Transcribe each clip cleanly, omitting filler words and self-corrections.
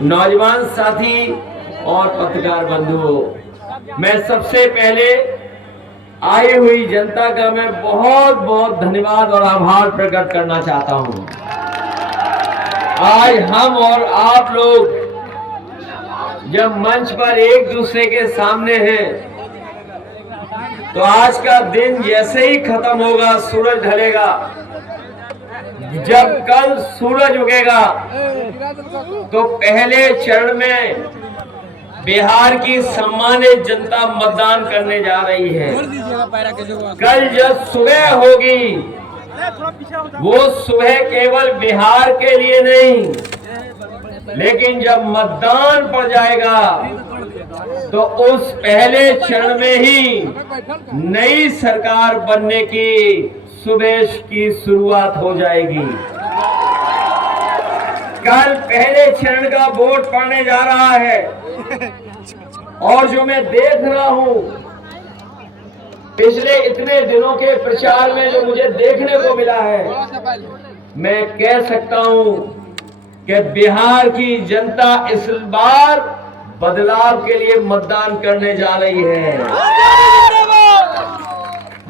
नौजवान साथी और पत्रकार बंधुओं, मैं सबसे पहले आई हुई जनता का मैं बहुत बहुत धन्यवाद और आभार प्रकट करना चाहता हूं। आज हम और आप लोग जब मंच पर एक दूसरे के सामने हैं, तो आज का दिन जैसे ही खत्म होगा, सूरज ढलेगा, जब कल सूरज उगेगा तो पहले चरण में बिहार की सम्मानित जनता मतदान करने जा रही है। कल जब सुबह होगी, वो सुबह केवल बिहार के लिए नहीं, लेकिन जब मतदान पड़ जाएगा तो उस पहले चरण में ही नई सरकार बनने की सुबह की शुरुआत हो जाएगी। कल पहले चरण का वोट पड़ने जा रहा है और जो मैं देख रहा हूं पिछले इतने दिनों के प्रचार में, जो मुझे देखने को मिला है, मैं कह सकता हूं कि बिहार की जनता इस बार बदलाव के लिए मतदान करने जा रही है।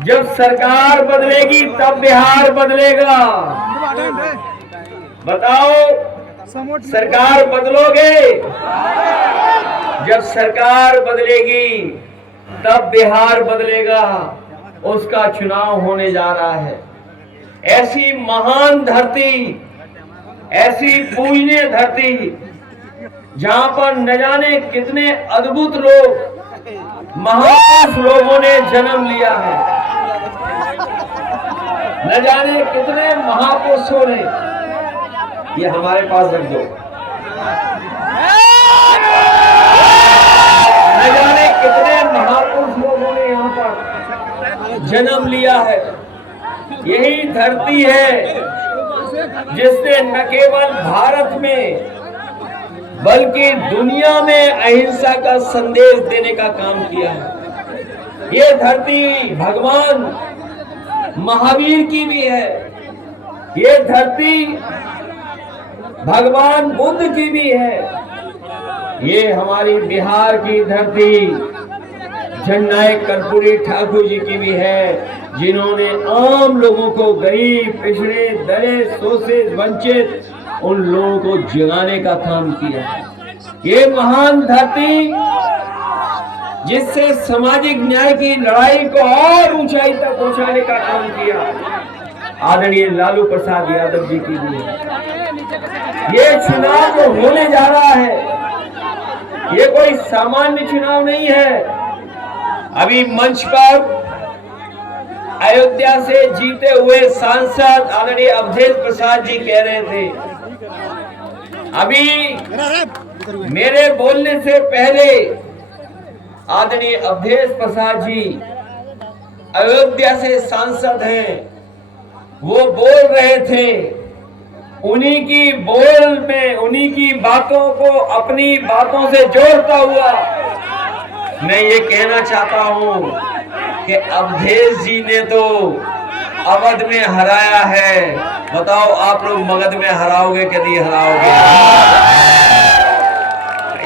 जब सरकार बदलेगी तब बिहार बदलेगा। बताओ, सरकार बदलोगे? जब सरकार बदलेगी तब बिहार बदलेगा। उसका चुनाव होने जा रहा है। ऐसी महान धरती, ऐसी पूजनीय धरती, जहां पर न जाने कितने अद्भुत लोग, महापुरुष लोगों ने जन्म लिया है, न जाने कितने महापुरुषों ने, ये हमारे पास रख दो, न जाने कितने महापुरुष लोगों ने यहाँ पर जन्म लिया है। यही धरती है जिसने न केवल भारत में बल्कि दुनिया में अहिंसा का संदेश देने का काम किया है। ये धरती भगवान महावीर की भी है। ये धरती भगवान बुद्ध की भी है। ये हमारी बिहार की धरती जननायक कर्पूरी ठाकुर जी की भी है, जिन्होंने आम लोगों को, गरीब, पिछड़े, दलित, शोषित, वंचित, उन लोगों को जगाने का काम किया। ये महान धरती जिससे सामाजिक न्याय की लड़ाई को और ऊंचाई तक पहुंचाने का काम किया, आदरणीय लालू प्रसाद यादव जी की भी है। ये चुनाव जो होने जा रहा है, ये कोई सामान्य चुनाव नहीं है। अभी मंच पर अयोध्या से जीते हुए सांसद आदरणीय अवधेश प्रसाद जी कह रहे थे, अभी मेरे बोलने से पहले आदरणीय अवधेश प्रसाद जी अयोध्या से सांसद हैं, वो बोल रहे थे। उन्हीं की बोल में, उन्हीं की बातों को अपनी बातों से जोड़ता हुआ मैं ये कहना चाहता हूं कि अवधेश जी ने तो अवध में हराया है। बताओ, आप लोग मगध में हराओगे कि नहीं हराओगे?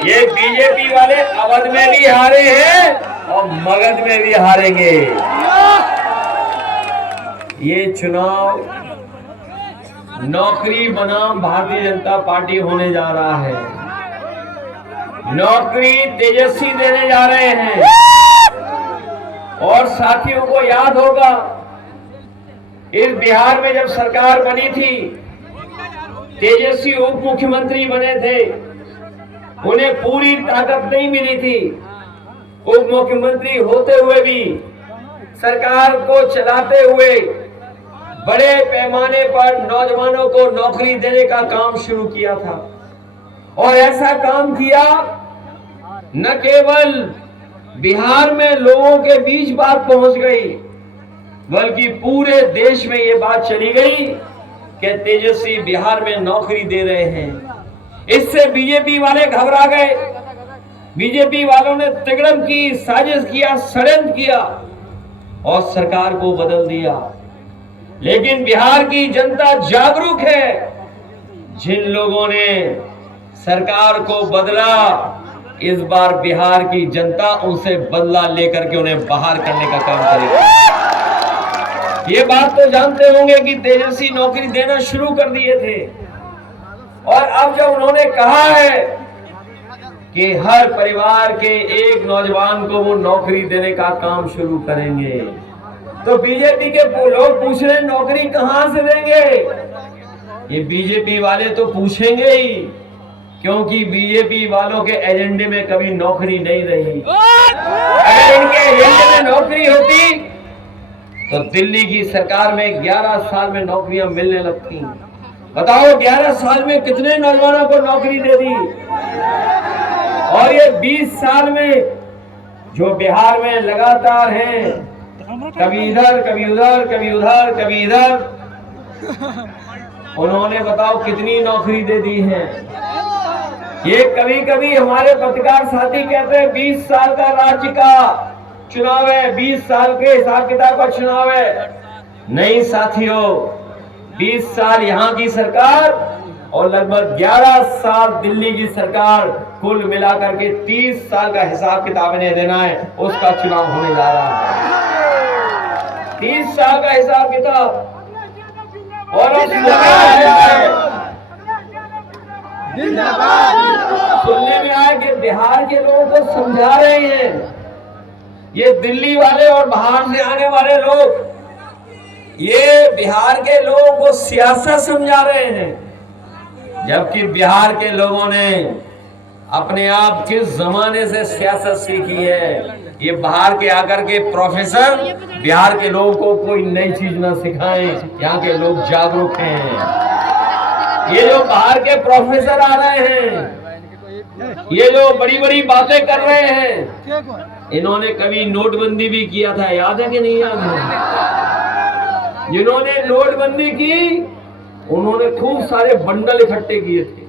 ये बीजेपी वाले अवध में भी हारे हैं और मगध में भी हारेंगे। ये चुनाव नौकरी बनाम भारतीय जनता पार्टी होने जा रहा है। नौकरी तेजस्वी देने जा रहे हैं। और साथियों को याद होगा, इस बिहार में जब सरकार बनी थी, तेजस्वी उप मुख्यमंत्री बने थे, उन्हें पूरी ताकत नहीं मिली थी। उप मुख्यमंत्री होते हुए भी, सरकार को चलाते हुए बड़े पैमाने पर नौजवानों को नौकरी देने का काम शुरू किया था। और ऐसा काम किया, न केवल बिहार में लोगों के बीच बात पहुंच गई, बल्कि पूरे देश में ये बात चली गई कि तेजस्वी बिहार में नौकरी दे रहे हैं। इससे बीजेपी वाले घबरा गए। बीजेपी वालों ने तिगड़म की, साजिश किया, षड्यंत्र किया और सरकार को बदल दिया। लेकिन बिहार की जनता जागरूक है। जिन लोगों ने सरकार को बदला, इस बार बिहार की जनता उनसे बदला लेकर के उन्हें बाहर करने का काम करेगी। ये बात तो जानते होंगे कि तेजस्वी नौकरी देना शुरू कर दिए थे, और अब जब उन्होंने कहा है कि हर परिवार के एक नौजवान को वो नौकरी देने का काम शुरू करेंगे, तो बीजेपी के लोग पूछ रहे हैं नौकरी कहां से देंगे। ये बीजेपी वाले तो पूछेंगे ही, क्योंकि बीजेपी वालों के एजेंडे में कभी नौकरी नहीं रही। अगर इनके एजेंडे में नौकरी होती तो दिल्ली की सरकार में 11 साल में नौकरियां मिलने लगती। बताओ 11 साल में कितने नौजवानों को नौकरी दे दी। और ये 20 साल में जो बिहार में लगातार हैं, कभी इधर कभी उधर कभी उधर कभी इधर, उन्होंने बताओ कितनी नौकरी दे दी है। ये कभी कभी हमारे पत्रकार साथी कहते हैं 20 साल का राज्य का चुनाव है, 20 साल के हिसाब किताब का चुनाव है। नहीं साथियों, 20 साल यहाँ की सरकार और लगभग 11 साल दिल्ली की सरकार, कुल मिलाकर के 30 साल का हिसाब किताब इन्हें देना है, उसका चुनाव होने जा रहा है। 30 साल का हिसाब किताब। और सुनने में आया कि बिहार के लोगों को समझा रहे हैं, ये दिल्ली वाले और बाहर से आने वाले लोग, ये बिहार के लोगों को सियासत समझा रहे हैं, जबकि बिहार के लोगों ने अपने आप किस जमाने से सियासत सीखी है। ये बाहर के आकर के प्रोफेसर बिहार के लोगों को कोई नई चीज ना सिखाएं, यहाँ के लोग जागरूक हैं। ये जो बाहर के प्रोफेसर आ रहे हैं, ये जो बड़ी बड़ी बातें कर रहे हैं, इन्होंने कभी नोटबंदी भी किया था, याद है कि नहीं याद है? जिन्होंने नोटबंदी की, उन्होंने खूब सारे बंडल इकट्ठे किए थे,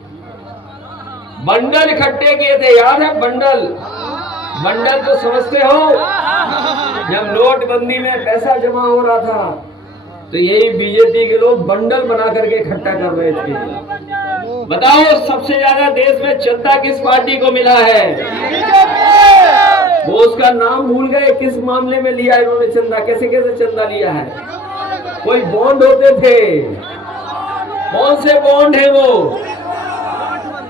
बंडल इकट्ठे किए थे, याद है? बंडल बंडल तो समझते हो। जब नोटबंदी में पैसा जमा हो रहा था तो यही बीजेपी के लोग बंडल बना करके इकट्ठा कर रहे थे। बताओ सबसे ज्यादा देश में चंदा किस पार्टी को मिला है? वो उसका नाम भूल गए, किस मामले में लिया इन्होंने चंदा, कैसे कैसे चंदा लिया है। कोई बॉन्ड होते थे, कौन से बॉन्ड है वो?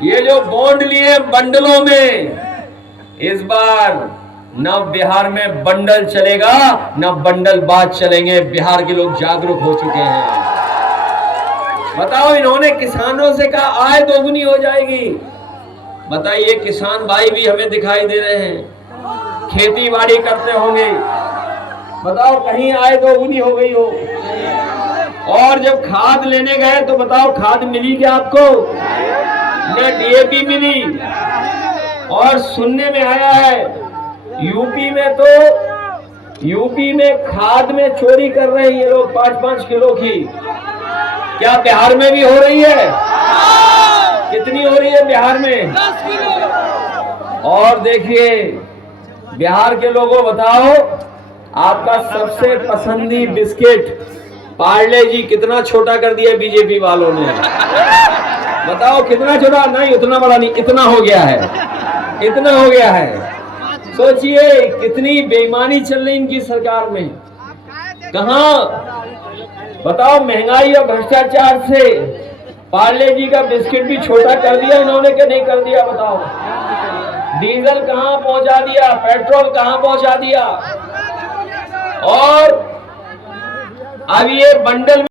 ये जो बॉन्ड लिए बंडलों में, इस बार न बिहार में बंडल चलेगा न बंडल बाज चलेंगे। बिहार के लोग जागरूक हो चुके हैं। बताओ, इन्होंने किसानों से कहा आय दोगुनी हो जाएगी। बताइए, किसान भाई भी हमें दिखाई दे रहे हैं, खेती बाड़ी करते होंगे। बताओ कहीं आय दोगुनी हो गई हो। और जब खाद लेने गए तो बताओ खाद मिली क्या आपको? न डीएपी मिली। और सुनने में आया है यूपी में खाद में चोरी कर रहे हैं ये लोग 5-5 किलो की। क्या बिहार में भी हो रही है? कितनी हो रही है बिहार में? 10 किलो। और देखिए, बिहार के लोगों बताओ, आपका सबसे पसंदी बिस्किट पार्ले जी कितना छोटा कर दिया बीजेपी वालों ने। बताओ कितना छोटा? नहीं, उतना बड़ा नहीं, इतना हो गया है, इतना हो गया है। सोचिए कितनी बेईमानी चल रही इनकी सरकार में। कहां बताओ, महंगाई और भ्रष्टाचार से पार्ले जी का बिस्किट भी छोटा कर दिया इन्होंने कि नहीं कर दिया? बताओ, डीजल कहां पहुंचा दिया, पेट्रोल कहां पहुंचा दिया। और अब ये बंडल